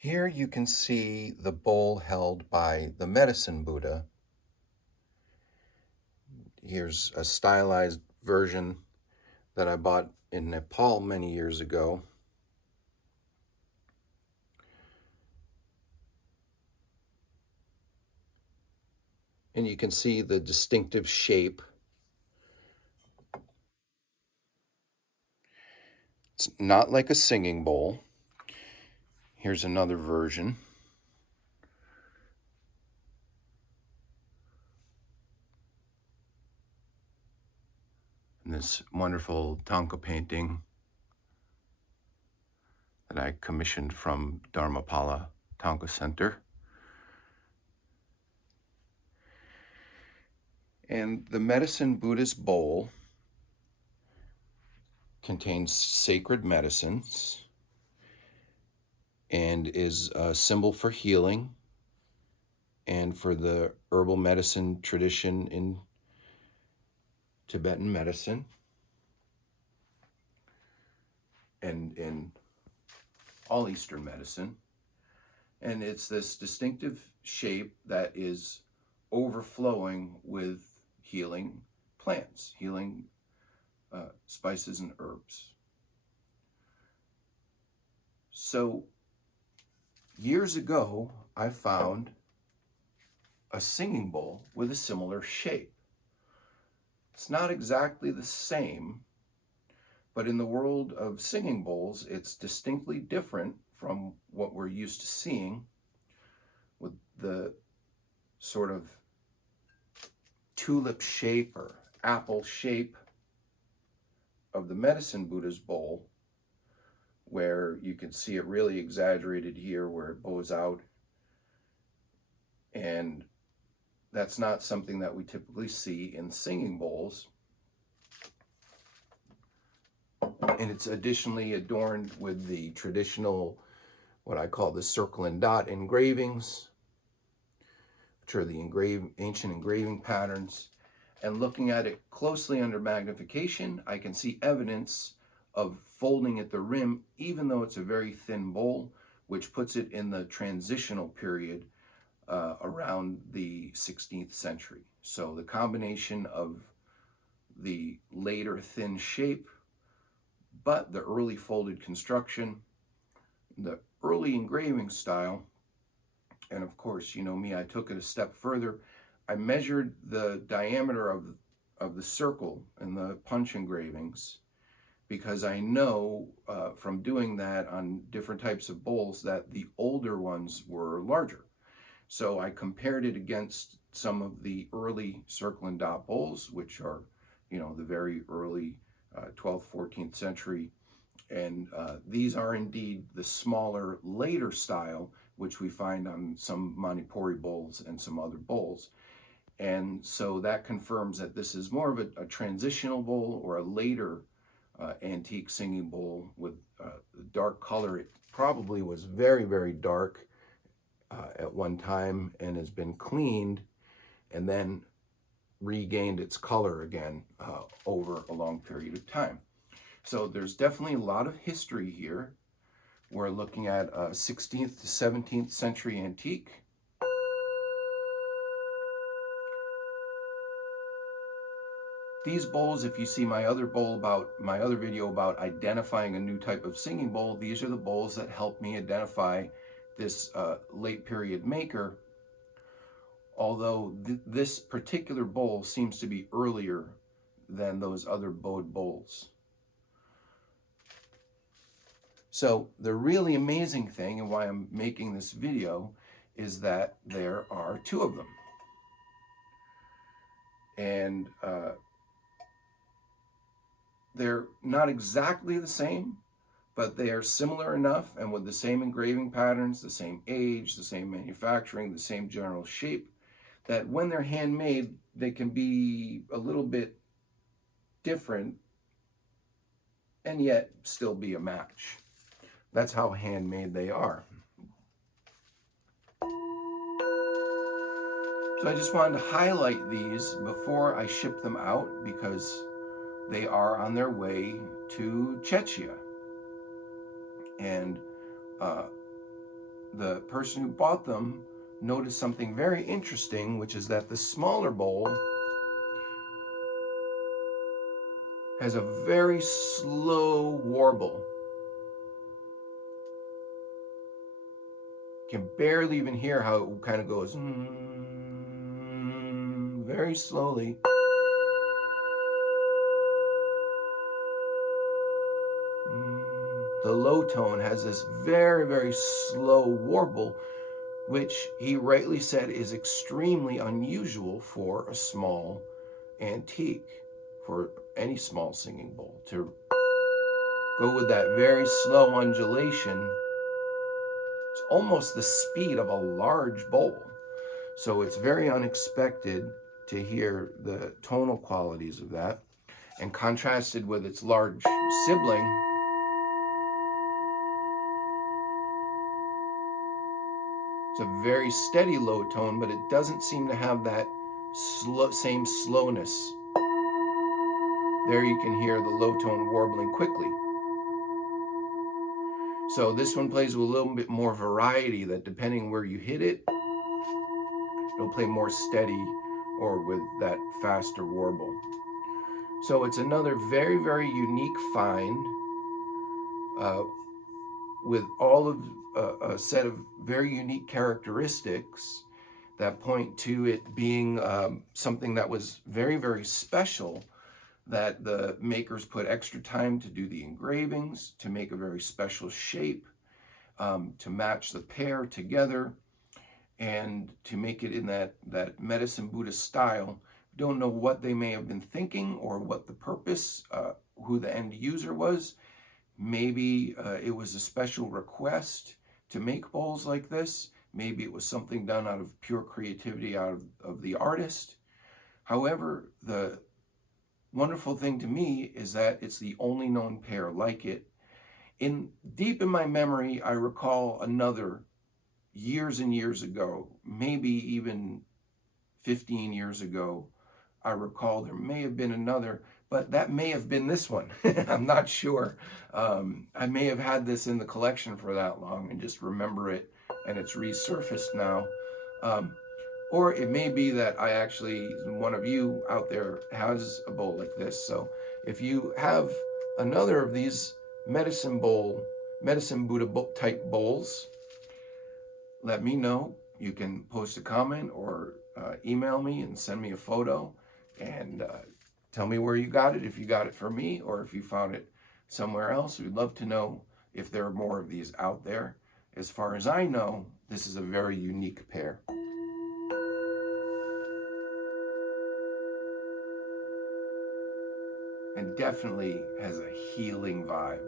Here you can see the bowl held by the medicine Buddha. Here's a stylized version that I bought in Nepal many years ago. And you can see the distinctive shape. It's not like a singing bowl. Here's another version. And this wonderful Thangka painting that I commissioned from Dharmapala Thangka Center. And the medicine Buddha's bowl contains sacred medicines and is a symbol for healing and for the herbal medicine tradition in Tibetan medicine and in all Eastern medicine. And it's this distinctive shape that is overflowing with healing plants, healing spices and herbs. So years ago, I found a singing bowl with a similar shape. It's not exactly the same, but in the world of singing bowls, it's distinctly different from what we're used to seeing with the sort of tulip shape or apple shape of the medicine Buddha's bowl, where you can see it really exaggerated here where it bows out. And that's not something that we typically see in singing bowls. And it's additionally adorned with the traditional, what I call the circle and dot engravings, which are the ancient engraving patterns. And looking at it closely under magnification, I can see evidence of folding at the rim, even though it's a very thin bowl, which puts it in the transitional period around the 16th century. So the combination of the later thin shape, but the early folded construction, the early engraving style, and of course, you know me, I took it a step further. I measured the diameter of the circle in the punch engravings because I know from doing that on different types of bowls that the older ones were larger. So I compared it against some of the early circle and dot bowls, which are, you know, the very early 12th, 14th century. And these are indeed the smaller, later style, which we find on some Manipuri bowls and some other bowls. And so that confirms that this is more of a transitional bowl or a later antique singing bowl with dark color. It probably was very, very dark at one time and has been cleaned and then regained its color again over a long period of time. So there's definitely a lot of history here. We're looking at a 16th to 17th century antique. These bowls, if you see my other video about identifying a new type of singing bowl, these are the bowls that help me identify this late period maker. Although this particular bowl seems to be earlier than those other bowed bowls. So the really amazing thing, and why I'm making this video, is that there are two of them. And they're not exactly the same, but they are similar enough and with the same engraving patterns, the same age, the same manufacturing, the same general shape, that when they're handmade, they can be a little bit different and yet still be a match. That's how handmade they are. So I just wanted to highlight these before I ship them out because they are on their way to Czechia. And the person who bought them noticed something very interesting, which is that the smaller bowl has a very slow warble. You can barely even hear how it kind of goes very slowly. The low tone has this very, very slow warble, which he rightly said is extremely unusual for a small antique, for any small singing bowl. To go with that very slow undulation, it's almost the speed of a large bowl. So it's very unexpected to hear the tonal qualities of that. And contrasted with its large sibling, it's a very steady low tone, but it doesn't seem to have that same slowness. There you can hear the low tone warbling quickly. So this one plays with a little bit more variety, that depending where you hit it, it'll play more steady or with that faster warble. So it's another very, very unique find with all of a set of very unique characteristics that point to it being something that was very, very special, that the makers put extra time to do the engravings, to make a very special shape, to match the pair together, and to make it in that medicine Buddhist style. Don't know what they may have been thinking or what the purpose, who the end user was. Maybe it was a special request to make bowls like this. Maybe it was something done out of pure creativity out of the artist. However, the wonderful thing to me is that it's the only known pair like it. Deep in my memory, I recall another years and years ago, maybe even 15 years ago, I recall there may have been another, but that may have been this one. I'm not sure. I may have had this in the collection for that long and just remember it, and it's resurfaced now. Or it may be that I actually, one of you out there has a bowl like this. So if you have another of these medicine Buddha type bowls, let me know. You can post a comment or email me and send me a photo and tell me where you got it, if you got it from me or if you found it somewhere else. We'd love to know if there are more of these out there. As far as I know, this is a very unique pair. And definitely has a healing vibe.